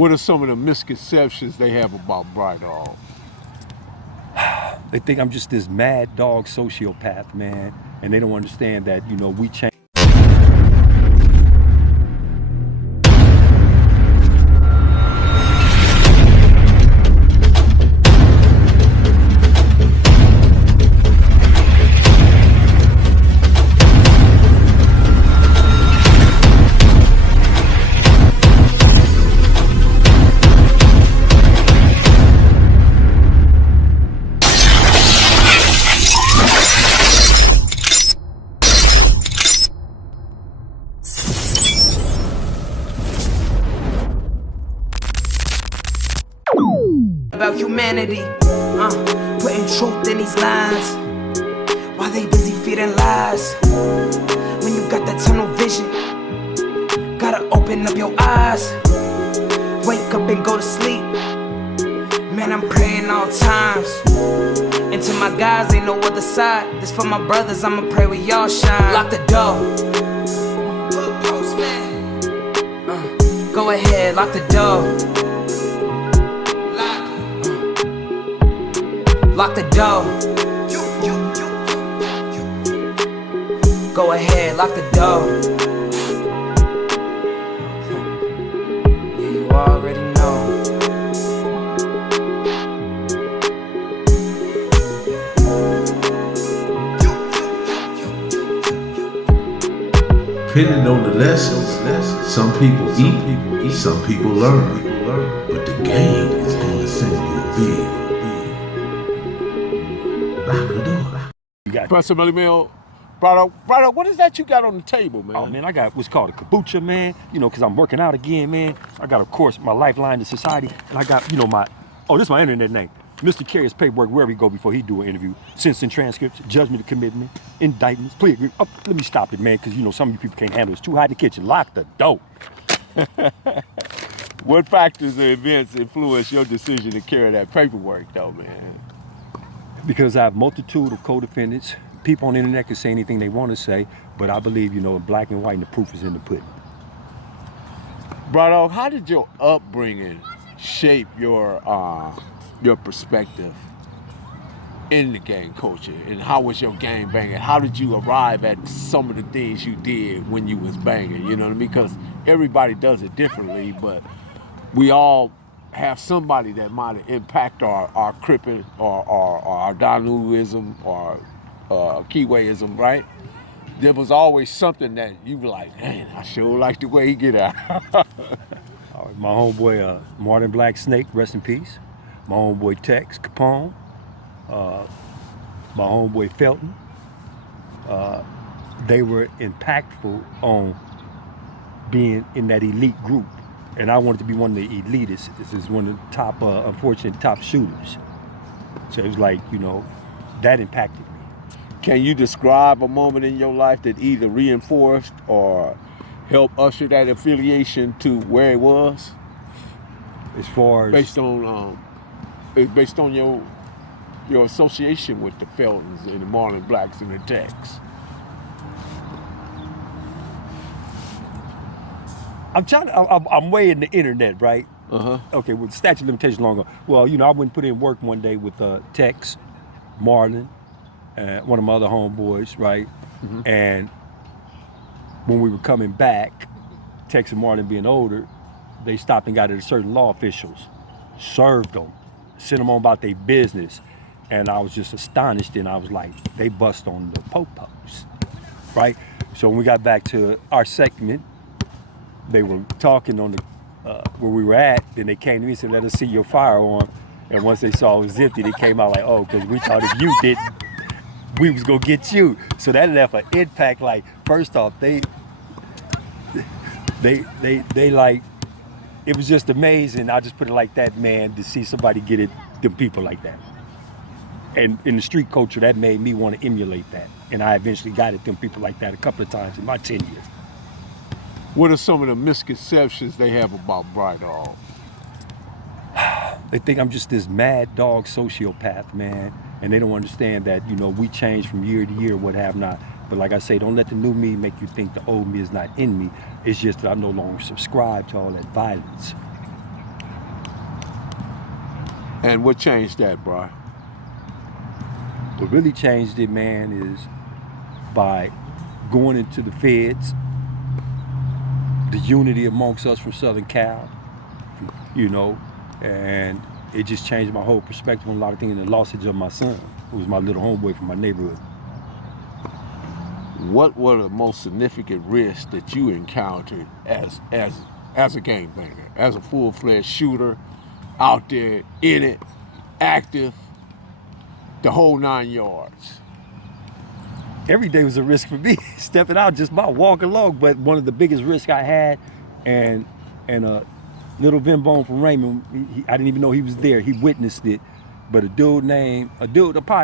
What are some of the misconceptions they have about Bright Dog? They think I'm just this mad dog sociopath, man, and they don't understand that, you know, we change. About humanity, putting truth in these lines while they busy feeding lies. When you got that tunnel vision, gotta open up your eyes. Wake up and go to sleep. Man, I'm praying all times. And to my guys, ain't no other side. This for my brothers, I'ma pray we all shine. Lock the door. Go ahead, lock the door. Lock the door. Go ahead, lock the door. Yeah, you already know. Depending on the lessons, some people eat, some people learn. But the game is gonna send you a bill. Professor Melly Mill, Bright Dog, what is that you got on the table, man? Oh, man, I got what's called a kombucha, man. You know, because I'm working out again, man. I got, of course, my lifeline to society. And I got, you know, this is my internet name. Mr. Carrier's paperwork wherever he go before he do an interview. Sentencing transcripts, judgment of commitment, indictments, plea agreement. Oh, let me stop it, man, because, you know, some of you people can't handle it. It's too hot in the kitchen. Lock the door. What factors or events influence your decision to carry that paperwork, though, man? Because I have multitude of co-defendants. People on the internet can say anything they want to say, but I believe, you know, in black and white, and the proof is in the pudding. Bright Dog, how did your upbringing shape your perspective in the gang culture? And how was your gang banging? How did you arrive at some of the things you did when you was banging? You know what I mean? Because everybody does it differently, but we all have somebody that might impact our cripping or our Dahoodism or Kiwiism, right? There was always something that you were like, man, I sure like the way he get out. My homeboy Martin Black Snake, rest in peace. My homeboy Tex Capone. My homeboy Felton. They were impactful on being in that elite group. And I wanted to be one of the elitists. This is one of the top, unfortunate top shooters. So it was like, you know, that impacted me. Can you describe a moment in your life that either reinforced or helped usher that affiliation to where it was? As far as based on your association with the Feltons and the Marlon Blacks and the Tex. I'm way in the internet, right? Okay, with statute of limitations long ago. Well, you know, I went and put in work one day with Tex, Marlon, and one of my other homeboys, right? And when we were coming back, Tex and Marlon being older, they stopped and got at certain law officials, served them, sent them on about their business. And I was just astonished, and I was like, they bust on the po-pos, right? So when we got back to our segment, they were talking on the where we were at, then they came to me and said, let us see your firearm. And once they saw it was empty, they came out like, oh, because we thought if you didn't, we was gonna get you. So that left an impact. Like, first off, they like, it was just amazing. I just put it like that, man, to see somebody get it, them people like that. And in the street culture, that made me want to emulate that. And I eventually got at them people like that a couple of times in my 10 years. What are some of the misconceptions they have about Bright Dog? They think I'm just this mad dog sociopath, man. And they don't understand that, you know, we change from year to year, what have not. But like I say, don't let the new me make you think the old me is not in me. It's just that I no longer subscribe to all that violence. And what changed that, bro? What really changed it, man, is by going into the feds, the unity amongst us from Southern Cal, you know, and it just changed my whole perspective on a lot of things, and the lossage of my son, who was my little homeboy from my neighborhood. What were the most significant risks that you encountered as a gangbanger, as a full-fledged shooter, out there in it, active, the whole 9 yards? Every day was a risk for me, stepping out just by walking along. But one of the biggest risks I had, and little Vin Bone from Raymond, I didn't even know he was there. He witnessed it. But a Pyru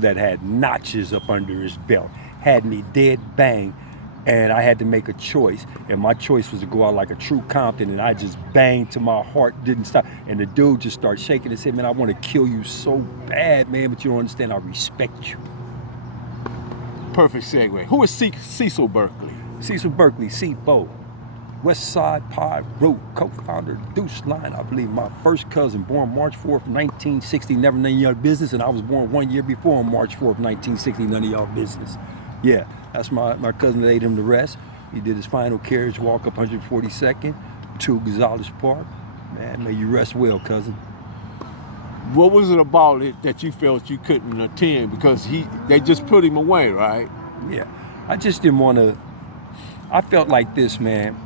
that had notches up under his belt, had me dead bang, and I had to make a choice. And my choice was to go out like a true Compton, and I just banged till my heart didn't stop. And the dude just started shaking and said, man, I want to kill you so bad, man, but you don't understand, I respect you. Perfect segue. Who is Cecil Berkeley? Cecil Berkeley, C-Bo, West Side Pyru, co-founder of Deuce Line. I believe my first cousin, born March 4th, 1960, never none of y'all business, and I was born 1 year before on March 4th, 1960, none of y'all business. Yeah, that's my cousin that laid him to rest. He did his final carriage walk up 142nd to Gonzales Park. Man, may you rest well, cousin. What was it about it that you felt you couldn't attend? Because they just put him away, right? Yeah, I just didn't want to. I felt like this, man.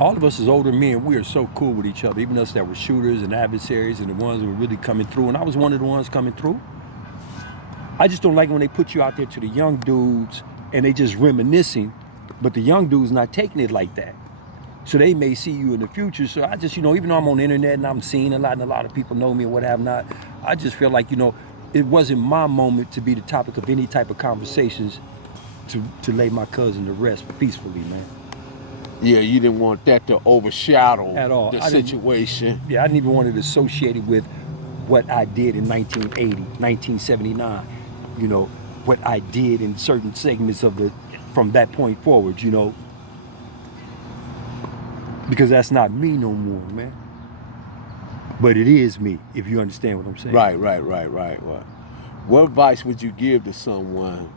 All of us as older men, we are so cool with each other, even us that were shooters and adversaries and the ones that were really coming through. And I was one of the ones coming through. I just don't like when they put you out there to the young dudes and they just reminiscing, but the young dudes not taking it like that. So they may see you in the future. So I just, even though I'm on the internet and I'm seeing a lot and a lot of people know me and what have not, I just feel like, it wasn't my moment to be the topic of any type of conversations to lay my cousin to rest peacefully, man. Yeah, you didn't want that to overshadow at all the situation. I didn't even want it associated with what I did in 1980, 1979. What I did in certain segments from that point forward, because that's not me no more, man. But it is me, if you understand what I'm saying. Right. What advice would you give to someone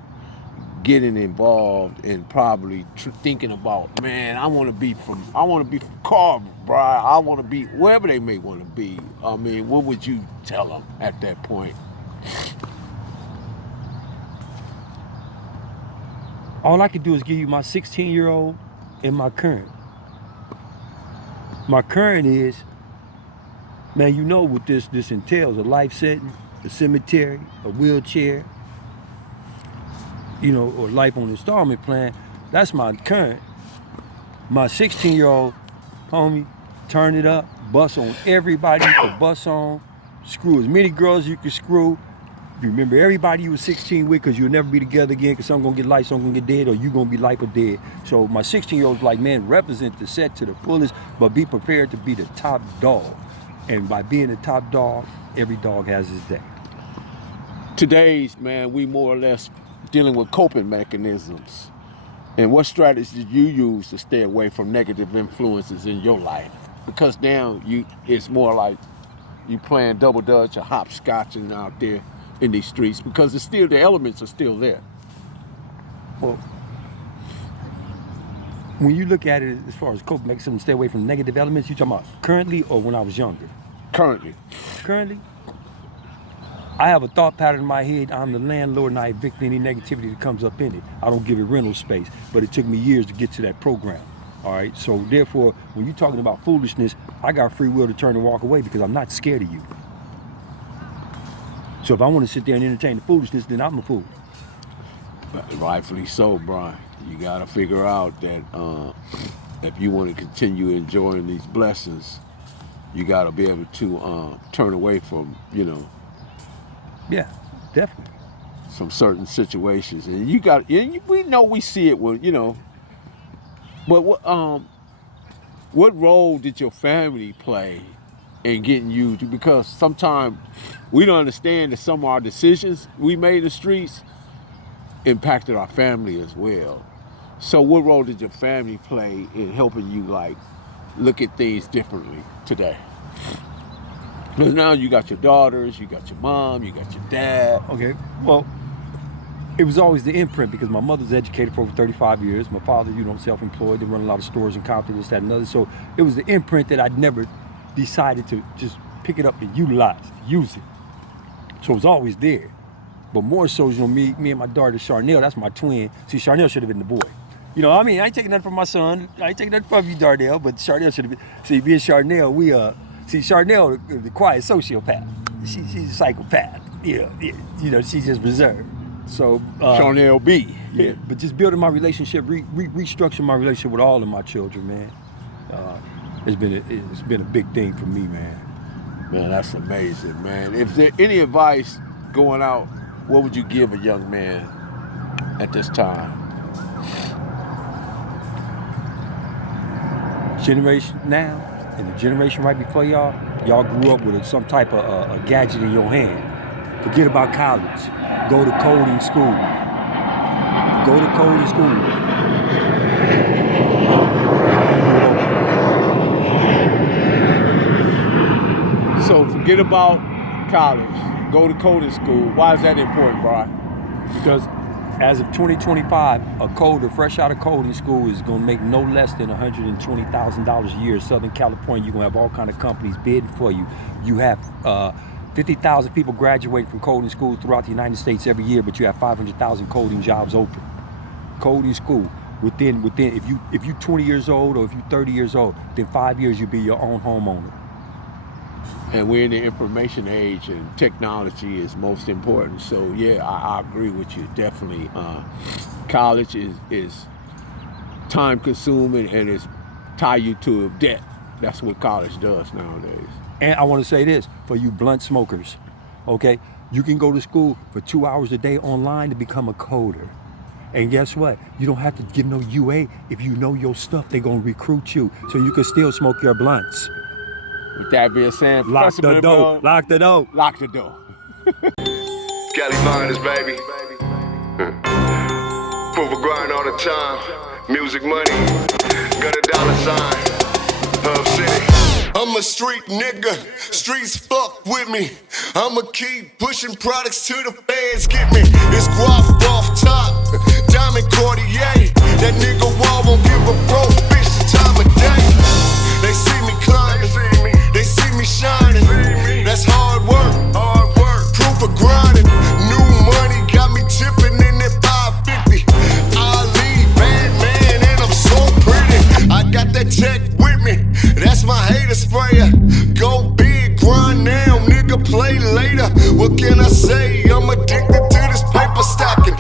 getting involved and probably thinking about, man, I want to be from Carver, bro. I want to be wherever they may want to be. I mean, what would you tell them at that point? All I could do is give you my 16-year-old and my current. My current is, man, what this entails: a life setting, a cemetery, a wheelchair, or life on installment plan. That's my current. My 16-year-old, homie, turn it up, bust on everybody you could bust on, screw as many girls as you could screw. You remember everybody you was 16 with, because you'll never be together again, because some gonna get life, some gonna get dead, or you gonna be life or dead. So my 16-year-old's like, man, represent the set to the fullest, but be prepared to be the top dog. And by being the top dog, every dog has his day. Today's, man, we more or less dealing with coping mechanisms. And what strategies do you use to stay away from negative influences in your life? Because now it's more like you playing double dutch or hopscotching out there in these streets, because the elements are still there. Well, when you look at it as far as coping mechanisms, stay away from negative elements, you talking about currently or when I was younger? Currently. I have a thought pattern in my head. I'm the landlord and I evict any negativity that comes up in it. I don't give it rental space, but it took me years to get to that program. All right, so therefore, when you're talking about foolishness, I got free will to turn and walk away, because I'm not scared of you. So if I want to sit there and entertain the foolishness, then I'm a fool. Rightfully so, Brian. You got to figure out that if you want to continue enjoying these blessings, you got to be able to turn away from, Yeah, definitely. Some certain situations. And we know we see it when, but what role did your family play in getting you to, because sometimes we don't understand that some of our decisions we made in the streets impacted our family as well. So what role did your family play in helping you look at things differently today? Because now you got your daughters, you got your mom, you got your dad. Okay, well, it was always the imprint because my mother's educated for over 35 years. My father, self-employed, they run a lot of stores in Compton, this, that, and other. So it was the imprint that I'd never decided to just pick it up and use it. So it was always there. But more so, me and my daughter, Charnel, that's my twin. See, Charnel should have been the boy. I ain't taking nothing from my son. I ain't taking nothing from you, Darnell, but Charnel should have been. See, me and Charnel, Charnel, the quiet sociopath. She's a psychopath. Yeah, she's just reserved. So Charnel B. Yeah, but just building my relationship, restructuring my relationship with all of my children, man. It's been a big thing for me, man. Man, that's amazing, man. If there any advice going out, what would you give a young man at this time? Generation now and the generation right before y'all grew up with some type of a gadget in your hand. Forget about college. Go to coding school. Go to coding school. So forget about college. Go to coding school. Why is that important, Brian? Because as of 2025, a coder fresh out of coding school is going to make no less than $120,000 a year in Southern California. You're going to have all kind of companies bidding for you. You have 50,000 people graduating from coding school throughout the United States every year, but you have 500,000 coding jobs open. Coding school. Within if you're 20 years old or if you're 30 years old, within 5 years you'll be your own homeowner. And we're in the information age, and technology is most important. So yeah, I agree with you. Definitely, college is time consuming and it's tie you to debt. That's what college does nowadays. And I want to say this for you blunt smokers, okay? You can go to school for 2 hours a day online to become a coder. And guess what? You don't have to give no UA. If you know your stuff, they're gonna recruit you so you can still smoke your blunts. With that being said, lock the door. Lock the door. Lock the door. Scally Finest, baby. Proof of grind all the time. Music money. Got a dollar sign. Hub City. I'm a street nigga. Streets fuck with me. I'ma keep pushing products to the feds get me. It's guap off top. Diamond Cartier. That nigga wall won't give a broke bitch the time of day. They see me climbing. They see me shining. That's hard work. Proof of grinding. New money got me tipping in that 550. Ali, bad man, and I'm so pretty. I got that tech with me. That's my hater sprayer. Go big, grind now, nigga, play later. What can I say? I'm addicted to this paper stacking.